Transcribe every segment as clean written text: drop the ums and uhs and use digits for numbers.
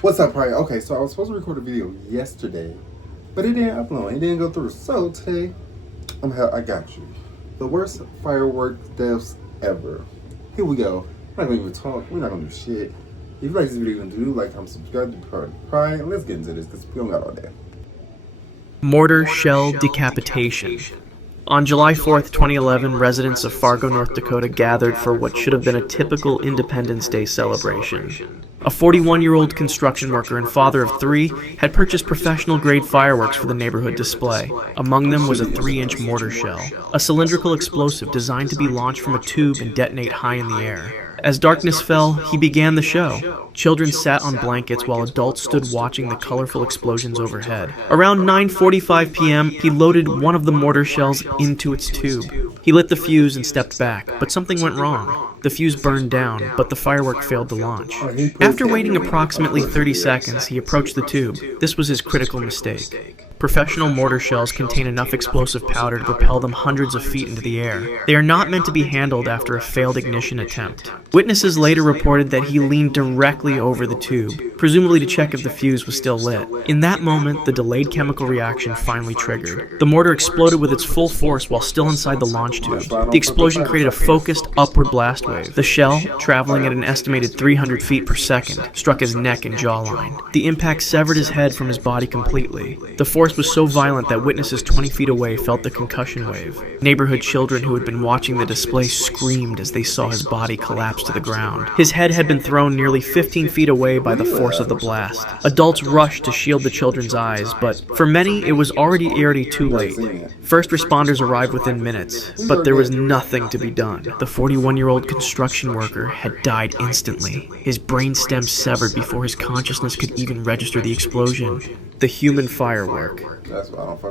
What's up, Brian? Okay, so I was supposed to record a video yesterday, but it didn't upload. It didn't go through. So today, I got you. The worst firework deaths ever. Here we go. We're not gonna even talk. We're not gonna do shit. If you like this video, do like, comment, subscribe, be part of the pride. Let's get into this because we don't got all day. Mortar shell decapitation. On July 4th, 2011, residents of Fargo, North Dakota gathered for what should have been a typical Independence Day celebration. A 41-year-old construction worker and father of three had purchased professional-grade fireworks for the neighborhood display. Among them was a 3-inch mortar shell, a cylindrical explosive designed to be launched from a tube and detonate high in the air. As darkness fell, he began the show. Children sat on blankets while adults stood watching the colorful explosions overhead. Around 9:45 p.m., he loaded one of the mortar shells into its tube. He lit the fuse and stepped back, but something went wrong. The fuse burned down, but the firework failed to launch. After waiting approximately 30 seconds, he approached the tube. This was his critical mistake. Professional mortar shells contain enough explosive powder to propel them hundreds of feet into the air. They are not meant to be handled after a failed ignition attempt. Witnesses later reported that he leaned directly over the tube, presumably to check if the fuse was still lit. In that moment, the delayed chemical reaction finally triggered. The mortar exploded with its full force while still inside the launch tube. The explosion created a focused upward blast wave. The shell, traveling at an estimated 300 feet per second, struck his neck and jawline. The impact severed his head from his body completely. The force was so violent that witnesses 20 feet away felt the concussion wave. Neighborhood children who had been watching the display screamed as they saw his body collapse to the ground. His head had been thrown nearly 15 feet away by the force of the blast. Adults rushed to shield the children's eyes, but for many, it was already too late. First responders arrived within minutes, but there was nothing to be done. The 41-year-old construction worker had died instantly, his brainstem severed before his consciousness could even register the explosion. The human firework.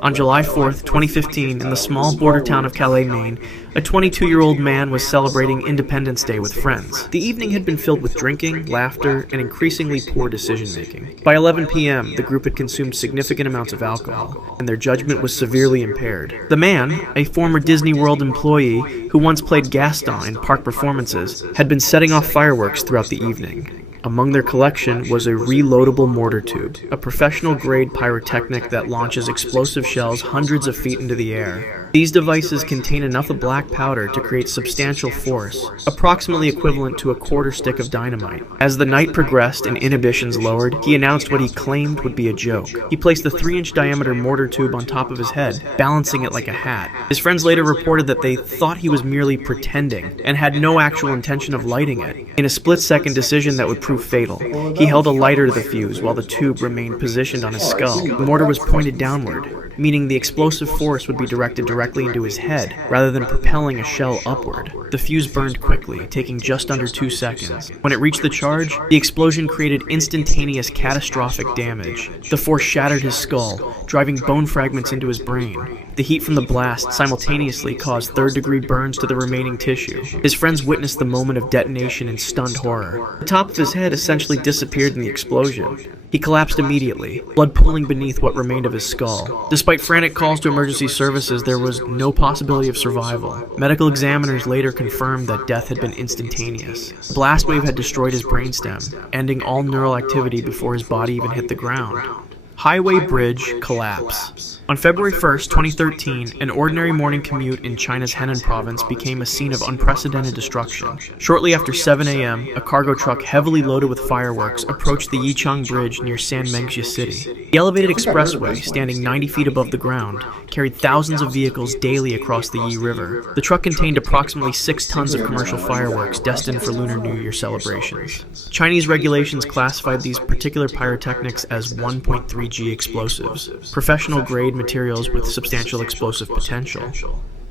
On July 4th, 2015, in the small border town of Calais, Maine, a 22-year-old man was celebrating Independence Day with friends. The evening had been filled with drinking, laughter, and increasingly poor decision-making. By 11 p.m., the group had consumed significant amounts of alcohol, and their judgment was severely impaired. The man, a former Disney World employee who once played Gaston in park performances, had been setting off fireworks throughout the evening. Among their collection was a reloadable mortar tube, a professional-grade pyrotechnic that launches explosive shells hundreds of feet into the air. These devices contain enough of black powder to create substantial force, approximately equivalent to a quarter stick of dynamite. As the night progressed and inhibitions lowered, he announced what he claimed would be a joke. He placed the 3-inch diameter mortar tube on top of his head, balancing it like a hat. His friends later reported that they thought he was merely pretending and had no actual intention of lighting it. In a split-second decision that would prove fatal, he held a lighter to the fuse while the tube remained positioned on his skull. The mortar was pointed downward, meaning the explosive force would be directed directly into his head, rather than propelling a shell upward. The fuse burned quickly, taking just under 2 seconds. When it reached the charge, the explosion created instantaneous catastrophic damage. The force shattered his skull, driving bone fragments into his brain. The heat from the blast simultaneously caused third-degree burns to the remaining tissue. His friends witnessed the moment of detonation in stunned horror. The top of his head essentially disappeared in the explosion. He collapsed immediately, blood pooling beneath what remained of his skull. Despite frantic calls to emergency services, there was no possibility of survival. Medical examiners later confirmed that death had been instantaneous. The blast wave had destroyed his brainstem, ending all neural activity before his body even hit the ground. Highway bridge collapse. On February 1st, 2013, an ordinary morning commute in China's Henan province became a scene of unprecedented destruction. Shortly after 7 a.m., a cargo truck heavily loaded with fireworks approached the Yichang Bridge near Sanmenxia City. The elevated expressway, standing 90 feet above the ground, carried thousands of vehicles daily across the Yi River. The truck contained approximately 6 tons of commercial fireworks destined for Lunar New Year celebrations. Chinese regulations classified these particular pyrotechnics as 1.3G explosives, professional-grade materials with substantial explosive potential.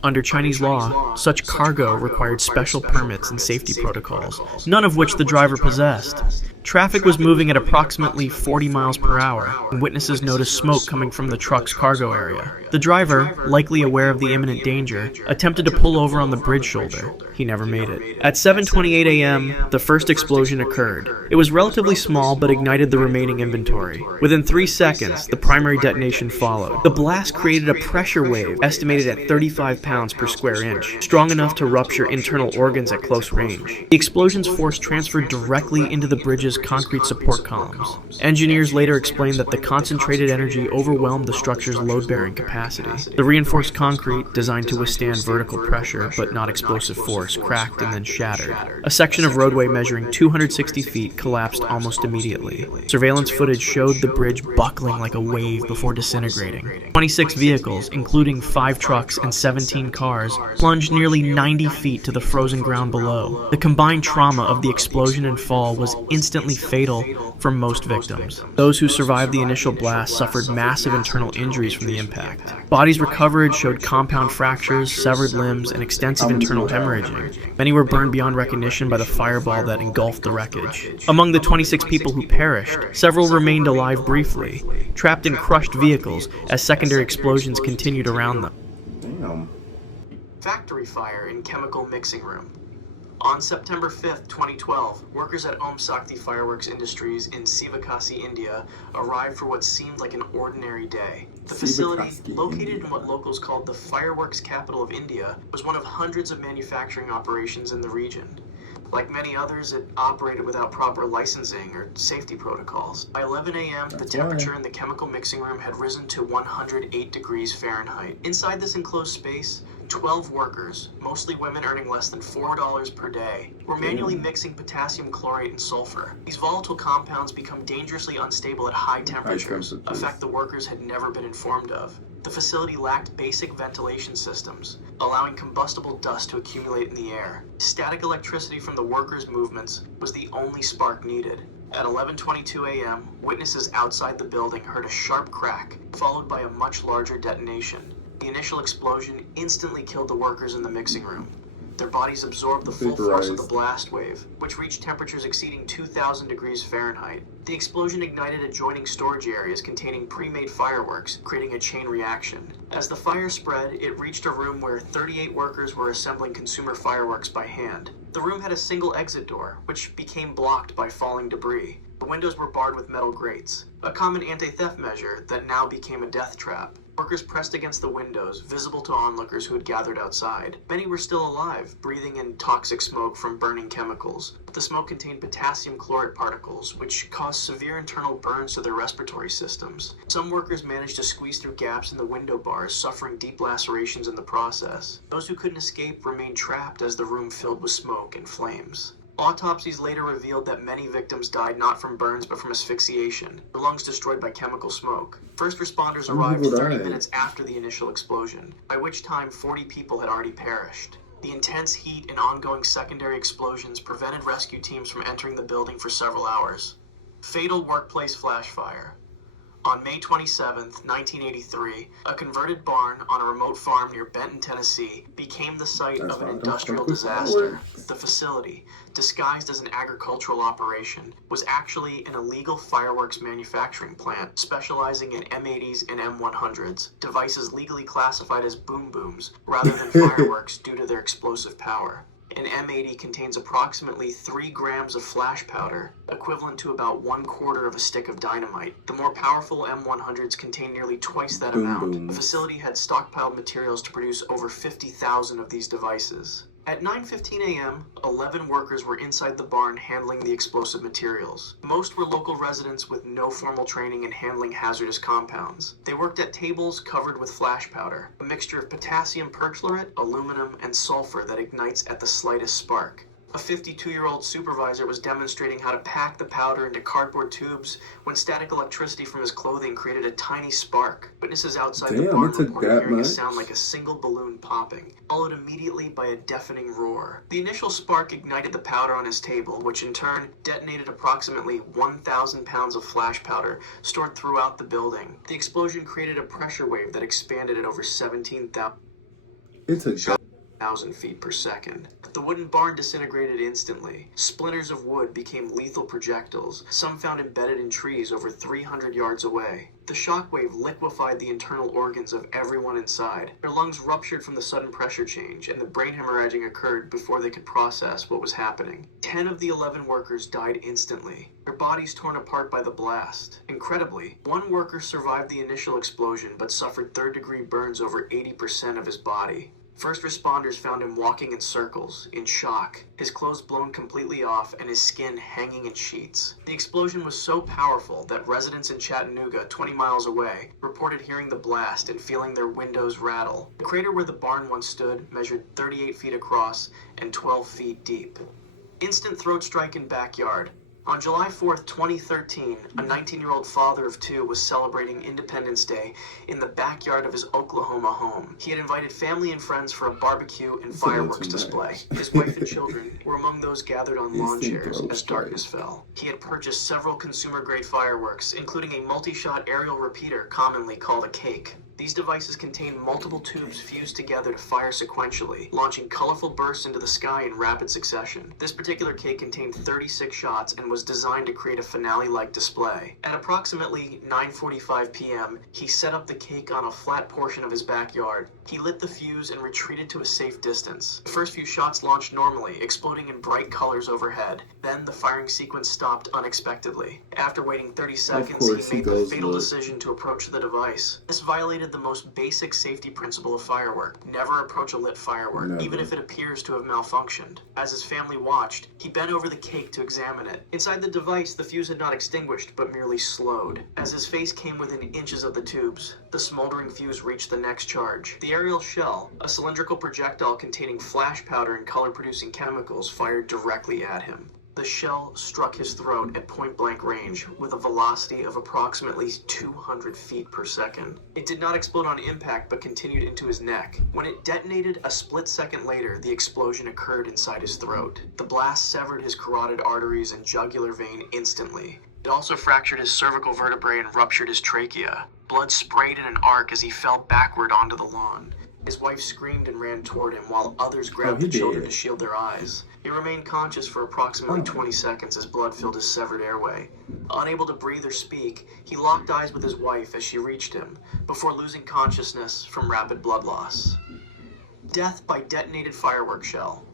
Under Chinese law, such cargo required special permits and safety protocols, none of which the driver possessed. Traffic was moving at approximately 40 miles per hour, and witnesses noticed smoke coming from the truck's cargo area. The driver, likely aware of the imminent danger, attempted to pull over on the bridge shoulder. He never made it. At 7:28 a.m., the first explosion occurred. It was relatively small but ignited the remaining inventory. Within 3 seconds, the primary detonation followed. The blast created a pressure wave estimated at 35 pounds per square inch, strong enough to rupture internal organs at close range. The explosion's force transferred directly into the bridge's bridge's concrete support columns. Engineers later explained that the concentrated energy overwhelmed the structure's load-bearing capacity. The reinforced concrete, designed to withstand vertical pressure but not explosive force, cracked and then shattered. A section of roadway measuring 260 feet collapsed almost immediately. Surveillance footage showed the bridge buckling like a wave before disintegrating. 26 vehicles, including 5 trucks and 17 cars, plunged nearly 90 feet to the frozen ground below. The combined trauma of the explosion and fall was instantly fatal for most victims. Those who survived the initial blast suffered massive internal injuries from the impact. Bodies recovered showed compound fractures, severed limbs, and extensive internal hemorrhaging. Many were burned beyond recognition by the fireball that engulfed the wreckage. Among the 26 people who perished, several remained alive briefly, trapped in crushed vehicles as secondary explosions continued around them. Damn. Factory fire in chemical mixing room. On September 5, 2012, workers at Om Shakti Fireworks Industries in Sivakasi, India, arrived for what seemed like an ordinary day. The facility, located in what locals called the fireworks capital of India, was one of hundreds of manufacturing operations in the region. Like many others, it operated without proper licensing or safety protocols. By 11 a.m., the temperature in the chemical mixing room had risen to 108 degrees Fahrenheit. Inside this enclosed space, 12 workers, mostly women earning less than $4 per day, were manually mixing potassium chlorate and sulfur. These volatile compounds become dangerously unstable at high temperatures, a fact the workers had never been informed of. The facility lacked basic ventilation systems, allowing combustible dust to accumulate in the air. Static electricity from the workers' movements was the only spark needed. At 11:22 a.m., witnesses outside the building heard a sharp crack, followed by a much larger detonation. The initial explosion instantly killed the workers in the mixing room. Their bodies absorbed the full force of the blast wave, which reached temperatures exceeding 2,000 degrees Fahrenheit. The explosion ignited adjoining storage areas containing pre-made fireworks, creating a chain reaction. As the fire spread, it reached a room where 38 workers were assembling consumer fireworks by hand. The room had a single exit door, which became blocked by falling debris. The windows were barred with metal grates, a common anti-theft measure that now became a death trap. Workers pressed against the windows, visible to onlookers who had gathered outside. Many were still alive, breathing in toxic smoke from burning chemicals. The smoke contained potassium chlorate particles, which caused severe internal burns to their respiratory systems. Some workers managed to squeeze through gaps in the window bars, suffering deep lacerations in the process. Those who couldn't escape remained trapped as the room filled with smoke and flames. Autopsies later revealed that many victims died not from burns but from asphyxiation, their lungs destroyed by chemical smoke. First responders arrived 30 minutes after the initial explosion, by which time 40 people had already perished. The intense heat and ongoing secondary explosions prevented rescue teams from entering the building for several hours. Fatal workplace flash fire. On May 27, 1983, a converted barn on a remote farm near Benton, Tennessee, became the site of an industrial disaster. The facility, disguised as an agricultural operation, was actually an illegal fireworks manufacturing plant specializing in M80s and M100s, devices legally classified as boom booms rather than fireworks due to their explosive power. An M80 contains approximately 3 grams of flash powder, equivalent to about 1/4 of a stick of dynamite. The more powerful M100s contain nearly twice that amount. The facility had stockpiled materials to produce over 50,000 of these devices. At 9:15 a.m., 11 workers were inside the barn handling the explosive materials. Most were local residents with no formal training in handling hazardous compounds. They worked at tables covered with flash powder, a mixture of potassium perchlorate, aluminum, and sulfur that ignites at the slightest spark. A 52-year-old supervisor was demonstrating how to pack the powder into cardboard tubes when static electricity from his clothing created a tiny spark. Witnesses outside the barn reported hearing a sound like a single balloon popping, followed immediately by a deafening roar. The initial spark ignited the powder on his table, which in turn detonated approximately 1,000 pounds of flash powder stored throughout the building. The explosion created a pressure wave that expanded at over 17,000 feet per second. The wooden barn disintegrated instantly. Splinters of wood became lethal projectiles, some found embedded in trees over 300 yards away. The shockwave liquefied the internal organs of everyone inside. Their lungs ruptured from the sudden pressure change, and the brain hemorrhaging occurred before they could process what was happening. 10 of the 11 workers died instantly, their bodies torn apart by the blast. Incredibly, one worker survived the initial explosion but suffered third-degree burns over 80% of his body. First responders found him walking in circles, in shock, his clothes blown completely off and his skin hanging in sheets. The explosion was so powerful that residents in Chattanooga, 20 miles away, reported hearing the blast and feeling their windows rattle. The crater where the barn once stood measured 38 feet across and 12 feet deep. Instant throat strike in backyard. On July 4th, 2013, a 19-year-old father of two was celebrating Independence Day in the backyard of his Oklahoma home. He had invited family and friends for a barbecue and fireworks display. His wife and children were among those gathered on lawn chairs as darkness fell. He had purchased several consumer-grade fireworks, including a multi-shot aerial repeater commonly called a cake. These devices contain multiple tubes fused together to fire sequentially, launching colorful bursts into the sky in rapid succession. This particular cake contained 36 shots and was designed to create a finale-like display. At approximately 9:45 p.m., he set up the cake on a flat portion of his backyard. He lit the fuse and retreated to a safe distance. The first few shots launched normally, exploding in bright colors overhead. Then the firing sequence stopped unexpectedly. After waiting 30 seconds, he made the fatal decision to approach the device. This violated the most basic safety principle of firework. Never approach a lit firework, even if it appears to have malfunctioned. As his family watched, he bent over the cake to examine it. Inside the device, the fuse had not extinguished, but merely slowed. As his face came within inches of the tubes, the smoldering fuse reached the next charge. The aerial shell, a cylindrical projectile containing flash powder and color-producing chemicals, fired directly at him. The shell struck his throat at point-blank range with a velocity of approximately 200 feet per second. It did not explode on impact but continued into his neck. When it detonated a split second later, the explosion occurred inside his throat. The blast severed his carotid arteries and jugular vein instantly. It also fractured his cervical vertebrae and ruptured his trachea. Blood sprayed in an arc as he fell backward onto the lawn. His wife screamed and ran toward him while others grabbed the children to shield their eyes. He remained conscious for approximately 20 seconds as blood filled his severed airway. Unable to breathe or speak, he locked eyes with his wife as she reached him, before losing consciousness from rapid blood loss. Death by detonated firework shell.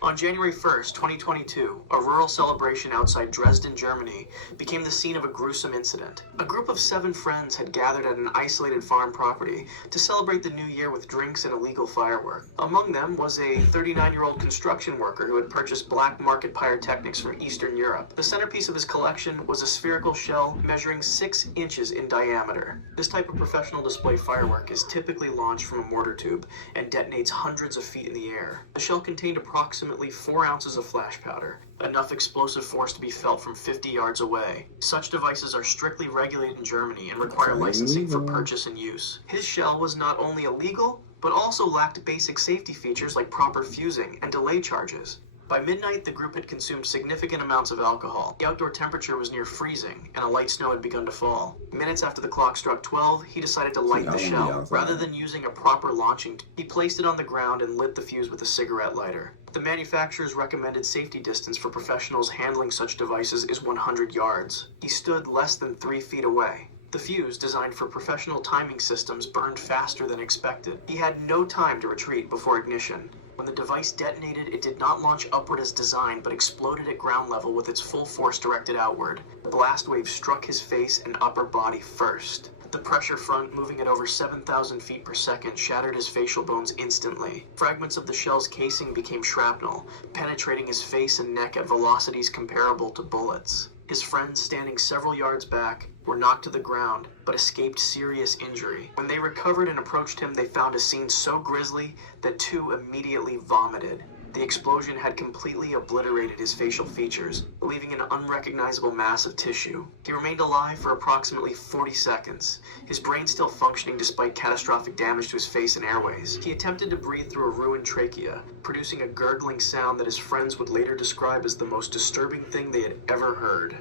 On January 1st, 2022, a rural celebration outside Dresden, Germany, became the scene of a gruesome incident. A group of 7 friends had gathered at an isolated farm property to celebrate the new year with drinks and illegal firework. Among them was a 39-year-old construction worker who had purchased black market pyrotechnics from Eastern Europe. The centerpiece of his collection was a spherical shell measuring 6 inches in diameter. This type of professional display firework is typically launched from a mortar tube and detonates hundreds of feet in the air. The shell contained approximately 4 ounces of flash powder, enough explosive force to be felt from 50 yards away. Such devices are strictly regulated in Germany and require licensing for purchase and use. His shell was not only illegal, but also lacked basic safety features like proper fusing and delay charges. By midnight, the group had consumed significant amounts of alcohol. The outdoor temperature was near freezing, and a light snow had begun to fall. Minutes after the clock struck 12, he decided to light the shell. Rather than using a proper launching, he placed it on the ground and lit the fuse with a cigarette lighter. The manufacturer's recommended safety distance for professionals handling such devices is 100 yards. He stood less than 3 feet away. The fuse, designed for professional timing systems, burned faster than expected. He had no time to retreat before ignition. When the device detonated, it did not launch upward as designed, but exploded at ground level with its full force directed outward. The blast wave struck his face and upper body first. The pressure front, moving at over 7,000 feet per second, shattered his facial bones instantly. Fragments of the shell's casing became shrapnel, penetrating his face and neck at velocities comparable to bullets. His friends, standing several yards back, were knocked to the ground, but escaped serious injury. When they recovered and approached him, they found a scene so grisly that 2 immediately vomited. The explosion had completely obliterated his facial features, leaving an unrecognizable mass of tissue. He remained alive for approximately 40 seconds, his brain still functioning despite catastrophic damage to his face and airways. He attempted to breathe through a ruined trachea, producing a gurgling sound that his friends would later describe as the most disturbing thing they had ever heard.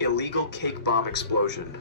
Illegal cake bomb explosion.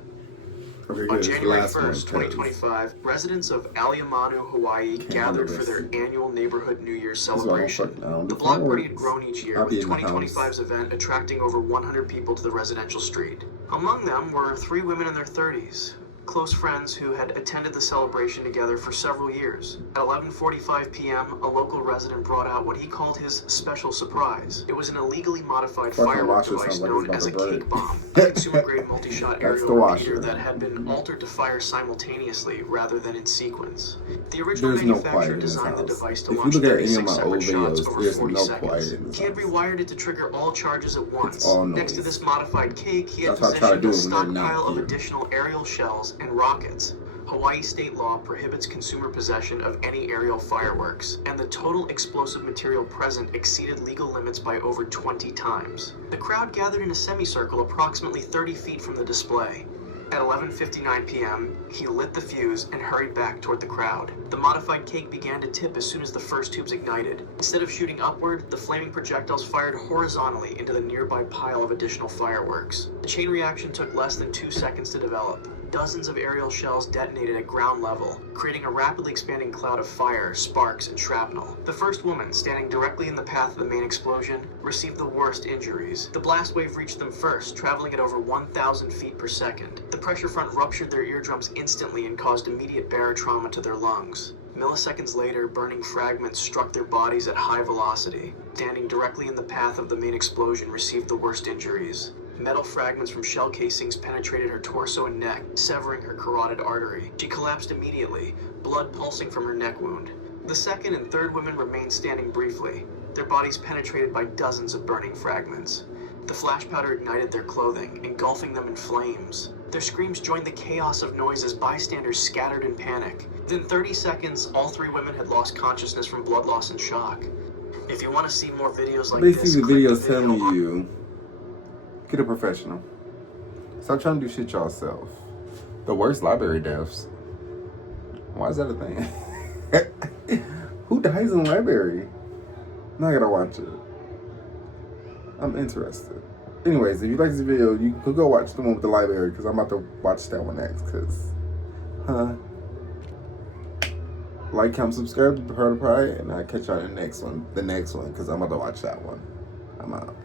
On January 1st, 2025, residents of Aliamanu, Hawaii gathered for their annual neighborhood New Year's celebration. The block party had grown each year, with 2025's event attracting over 100 people to the residential street. Among them were 3 women in their 30s. close friends who had attended the celebration together for several years. At 11:45 p.m., a local resident brought out what he called his special surprise. It was an illegally modified firework device known as a cake bomb, a consumer-grade multi-shot aerial repeater that had been altered to fire simultaneously rather than in sequence. The original manufacturer designed the device to launch 36 separate shots over 40 seconds. He had rewired it to trigger all charges at once. Next to this modified cake, he had positioned a stockpile of additional aerial shells and rockets. Hawaii state law prohibits consumer possession of any aerial fireworks, and the total explosive material present exceeded legal limits by over 20 times. The crowd gathered in a semicircle approximately 30 feet from the display. At 11:59 p.m., he lit the fuse and hurried back toward the crowd. The modified cake began to tip as soon as the first tubes ignited. Instead of shooting upward, the flaming projectiles fired horizontally into the nearby pile of additional fireworks. The chain reaction took less than 2 seconds to develop. Dozens of aerial shells detonated at ground level, creating a rapidly expanding cloud of fire, sparks, and shrapnel. The first woman, standing directly in the path of the main explosion, received the worst injuries. The blast wave reached them first, traveling at over 1,000 feet per second. The pressure front ruptured their eardrums instantly and caused immediate barotrauma to their lungs. Milliseconds later, burning fragments struck their bodies at high velocity. Standing directly in the path of the main explosion received the worst injuries. Metal fragments from shell casings penetrated her torso and neck, severing her carotid artery. She collapsed immediately, blood pulsing from her neck wound. The second and third women remained standing briefly, their bodies penetrated by dozens of burning fragments. The flash powder ignited their clothing, engulfing them in flames. Their screams joined the chaos of noise as bystanders scattered in panic. Within 30 seconds, all three women had lost consciousness from blood loss and shock. If you want to see more videos like this, basically the video's telling you, get a professional. Stop trying to do shit yourself. The worst library deaths. Why is that a thing? Who dies in the library? Now I gotta watch it. I'm interested. Anyways, if you like this video, you could go watch the one with the library, because I'm about to watch that one next, because, like, comment, subscribe to Heart of Pride, and I'll catch y'all in the next one, because I'm about to watch that one. I'm out.